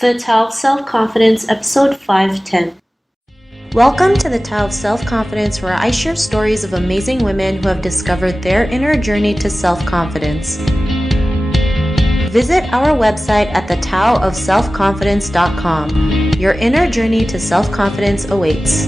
The Tao of Self-Confidence, Episode 510. Welcome to the Tao of Self-Confidence, where I share stories of amazing women who have discovered their inner journey to self-confidence. Visit our website at thetaoofselfconfidence.com. Your inner journey to self-confidence awaits.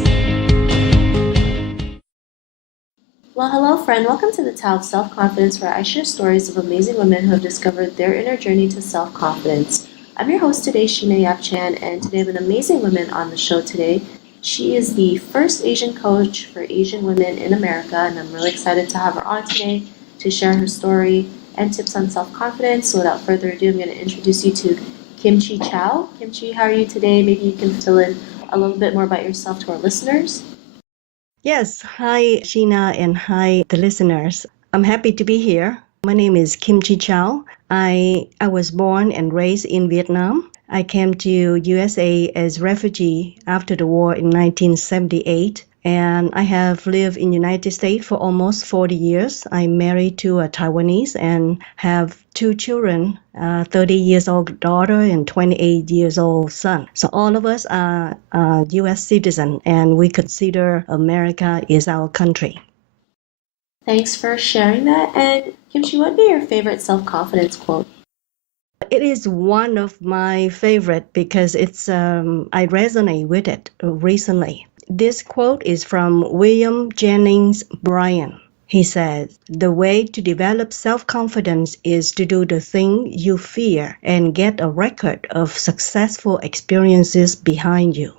Well, hello friend. Welcome to the Tao of Self-Confidence, where I share stories of amazing women who have discovered their inner journey to self-confidence. I'm your host today, Sheena Yap-Chan, and today I have an amazing woman on the show today. She is the first Asian coach for Asian women in America, and I'm really excited to have her on today to share her story and tips on self-confidence. So without further ado, I'm going to introduce you to Kimchi Chow. Kimchi, how are you today? Maybe you can fill in a little bit more about yourself to our listeners. Yes, hi Sheena and hi the listeners. I'm happy to be here. My name is Kimchi Chow. I was born and raised in Vietnam. I came to USA as refugee after the war in 1978, and I have lived in the United States for almost 40 years. I'm married to a Taiwanese and have two children, a 30 years old daughter and 28 years old son. So all of us are US citizens, and we consider America is our country. Thanks for sharing that. And Kimchi, what would be your favorite self-confidence quote? It is one of my favorite because it's I resonate with it recently. This quote is from William Jennings Bryan. He says, "The way to develop self-confidence is to do the thing you fear and get a record of successful experiences behind you."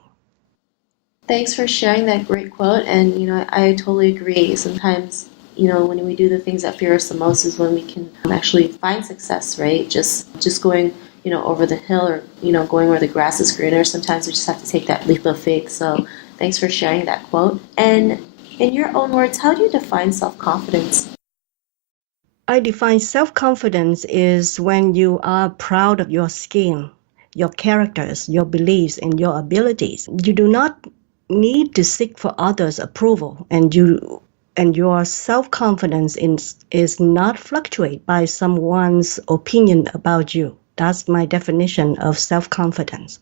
Thanks for sharing that great quote. And, I totally agree. Sometimes, when we do the things that fear us the most is when we can actually find success, right? Just going, over the hill or, going where the grass is greener. Sometimes we just have to take that leap of faith. So thanks for sharing that quote. And in your own words, how do you define self-confidence? I define self-confidence is when you are proud of your skin, your characters, your beliefs, and your abilities. You do not need to seek for others' approval, and your self-confidence is not fluctuate by someone's opinion about you. That's my definition of self-confidence.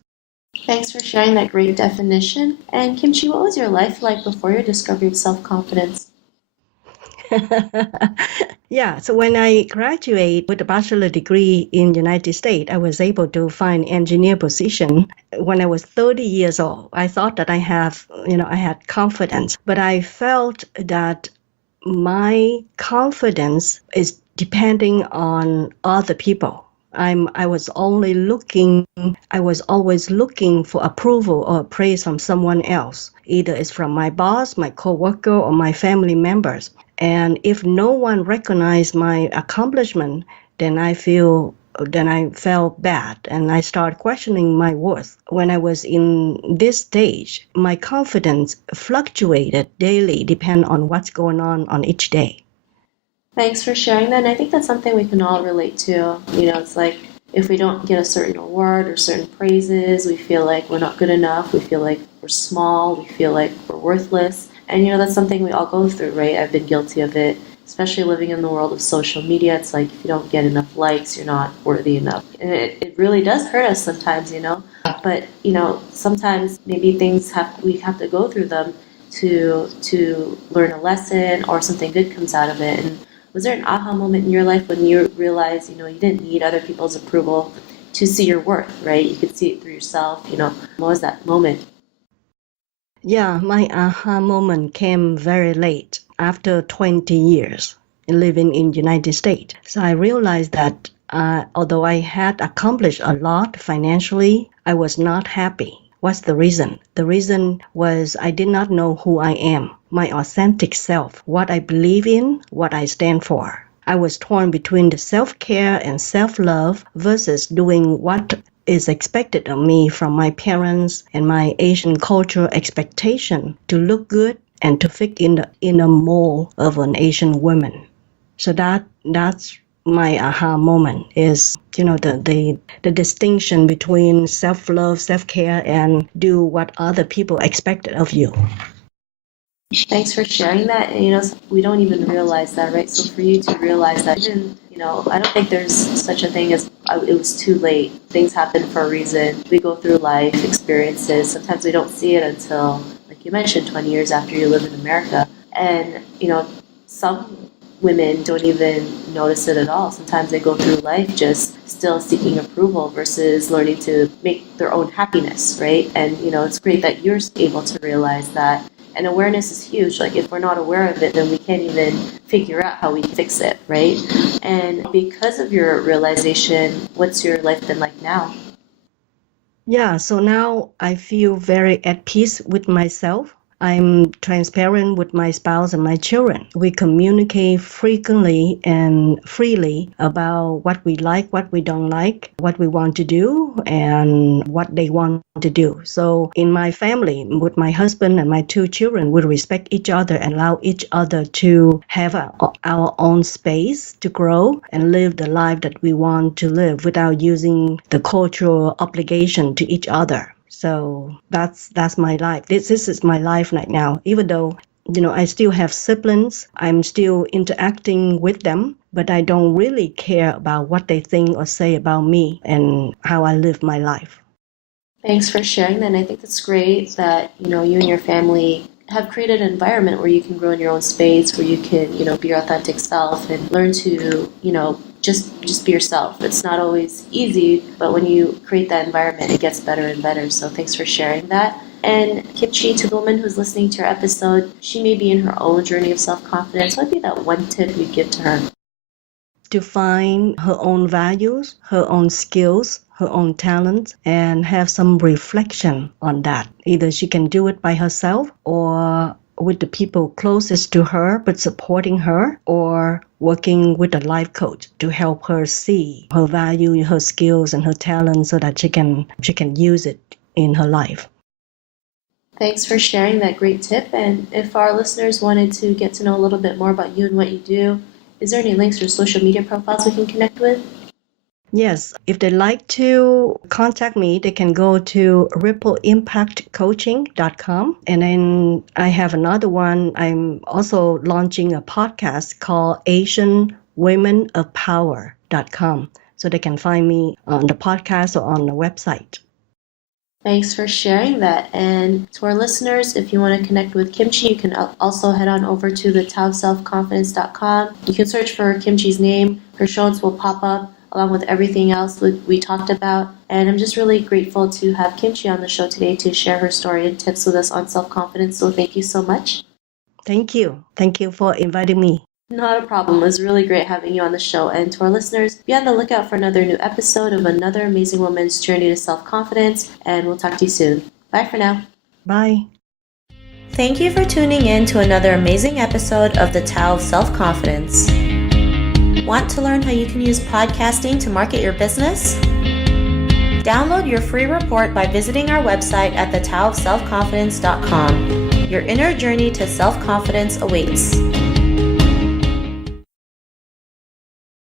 Thanks for sharing that great definition. And Kimchi, what was your life like before your discovery of self-confidence? Yeah, so when I graduated with a bachelor degree in the United States, I was able to find engineer position when I was 30 years old. I thought that I had confidence, but I felt that my confidence is depending on other people. I was always looking for approval or praise from someone else. Either it's from my boss, my coworker, or my family members. And if no one recognized my accomplishment, then I felt bad and I started questioning my worth. When I was in this stage, my confidence fluctuated daily, depending on what's going on each day. Thanks for sharing that. And I think that's something we can all relate to. It's like if we don't get a certain award or certain praises, we feel like we're not good enough. We feel like we're small. We feel like we're worthless. And, that's something we all go through, right? I've been guilty of it, especially living in the world of social media. It's like if you don't get enough likes, you're not worthy enough. And it really does hurt us sometimes, But, sometimes maybe we have to go through them to learn a lesson or something good comes out of it. And was there an aha moment in your life when you realized, you didn't need other people's approval to see your worth, right? You could see it through yourself, What was that moment? Yeah, my aha moment came very late, after 20 years living in the United States. So I realized that although I had accomplished a lot financially, I was not happy. What's the reason? The reason was I did not know who I am, my authentic self, what I believe in, what I stand for. I was torn between the self-care and self-love versus doing what is expected of me from my parents and my Asian cultural expectation to look good and to fit in a mold of an Asian woman. So that's my aha moment is, the distinction between self-love, self-care, and do what other people expect of you. Thanks for sharing that. And, we don't even realize that, right? So for you to realize that, even, I don't think there's such a thing as it was too late. Things happen for a reason. We go through life experiences. Sometimes we don't see it until, like you mentioned, 20 years after you live in America. And, some women don't even notice it at all. Sometimes they go through life just still seeking approval versus learning to make their own happiness, right? And, it's great that you're able to realize that. And awareness is huge. Like, if we're not aware of it, then we can't even figure out how we fix it, right? And because of your realization, what's your life been like now? Yeah, so now I feel very at peace with myself. I'm transparent with my spouse and my children. We communicate frequently and freely about what we like, what we don't like, what we want to do, and what they want to do. So in my family, with my husband and my two children, we respect each other and allow each other to have our own space to grow and live the life that we want to live without using the cultural obligation to each other. So that's my life. This is my life right now. Even though I still have siblings, I'm still interacting with them, but I don't really care about what they think or say about me and how I live my life. Thanks for sharing that. And I think that's great that, you and your family have created an environment where you can grow in your own space, where you can, be your authentic self and learn to, just be yourself. It's not always easy, but when you create that environment, it gets better and better. So thanks for sharing that. And Kimchi, to the woman who's listening to your episode, she may be in her own journey of self-confidence. What would be that one tip you'd give to her? To find her own values, her own skills, her own talents, and have some reflection on that. Either she can do it by herself or with the people closest to her but supporting her, or working with a life coach to help her see her value, her skills, and her talents so that she can use it in her life. Thanks for sharing that great tip. And if our listeners wanted to get to know a little bit more about you and what you do, is there any links or social media profiles we can connect with? Yes, if they like to contact me, they can go to rippleimpactcoaching.com. And then I have another one. I'm also launching a podcast called AsianWomenOfPower.com. So they can find me on the podcast or on the website. Thanks for sharing that. And to our listeners, if you want to connect with Kimchi, you can also head on over to the taoselfconfidence.com. You can search for Kimchi's name. Her show notes will pop up along with everything else we talked about. And I'm just really grateful to have Kimchi on the show today to share her story and tips with us on self-confidence. So thank you so much. Thank you. Thank you for inviting me. Not a problem. It was really great having you on the show. And to our listeners, be on the lookout for another new episode of another amazing woman's journey to self-confidence. And we'll talk to you soon. Bye for now. Bye. Thank you for tuning in to another amazing episode of the Tao of Self-Confidence. Want to learn how you can use podcasting to market your business? Download your free report by visiting our website at thetaoofselfconfidence.com. Your inner journey to self-confidence awaits.